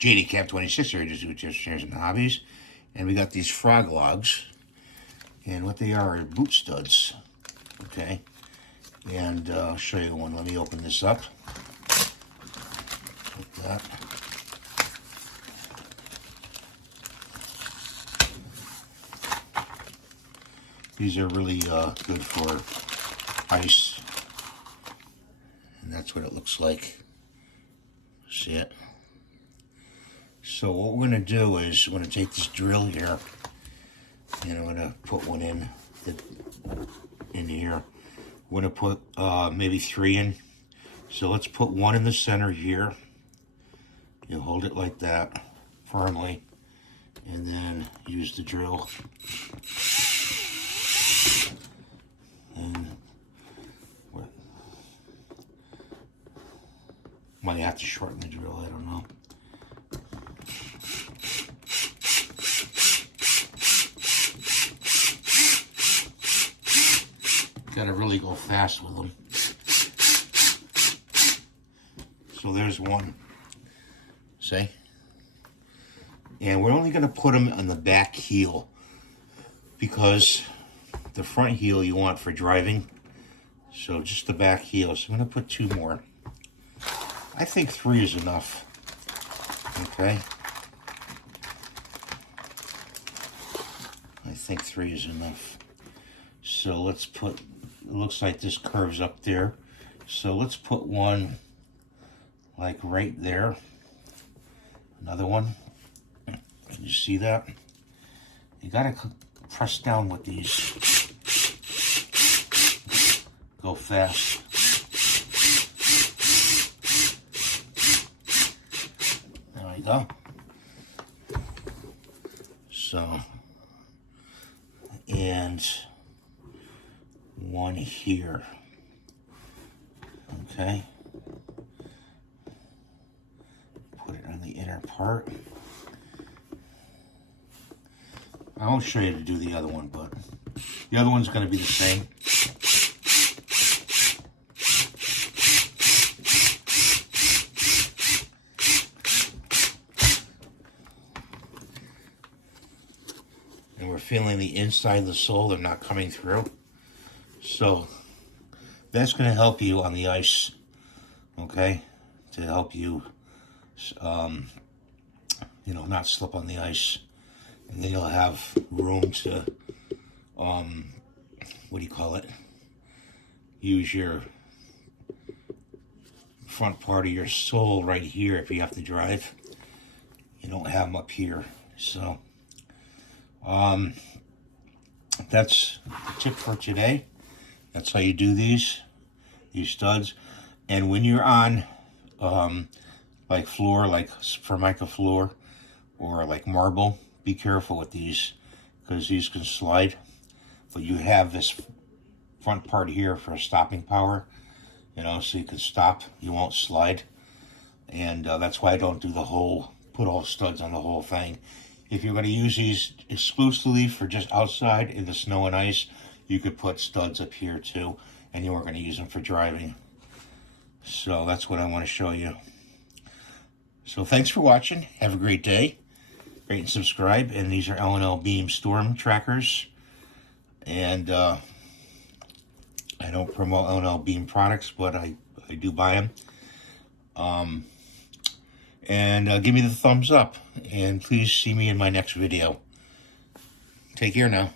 JD 26 here, just do just shares and hobbies. And we got these frog logs. And what they are boot studs. Okay. And I'll show you one. Let me open this up. Like that. These are really good for ice. And that's what it looks like. See it? So what we're going to do is, we're going to take this drill here, and I'm going to put one in here. We're going to put maybe 3 in. So let's put one in the center here. You hold it like that, firmly, and then use the drill. And might have to shorten the drill, I don't know. Gotta really go fast with them. So there's one. See? And we're only gonna put them on the back heel because the front heel you want for driving. So just the back heel. So I'm gonna put 2 more. I think 3 is enough. Okay. I think 3 is enough. So let's put, it looks like this curves up there. So let's put one like right there. Another one. Can you see that? You gotta press down with these. Go fast. There we go. So, and one here. Okay. Put it on the inner part. I won't show you to do the other one, but the other one's going to be the same. And we're feeling the inside of the sole, they're not coming through. So that's going to help you on the ice, okay? To help you, not slip on the ice. And then you'll have room to, use your front part of your sole right here if you have to drive. You don't have them up here. So, that's the tip for today. That's how you do these studs. And when you're on, like floor, like Formica floor, or like marble, be careful with these, because these can slide. But you have this front part here for stopping power, so you can stop, you won't slide. And that's why I don't do put all studs on the whole thing. If you're going to use these exclusively for just outside in the snow and ice, you could put studs up here too, and you are going to use them for driving. So that's what I want to show you. So thanks for watching. Have a great day. Rate and subscribe. And these are L&L Beam Storm Trackers. And I don't promote L&L Beam products, but I do buy them. And give me the thumbs up. And please see me in my next video. Take care now.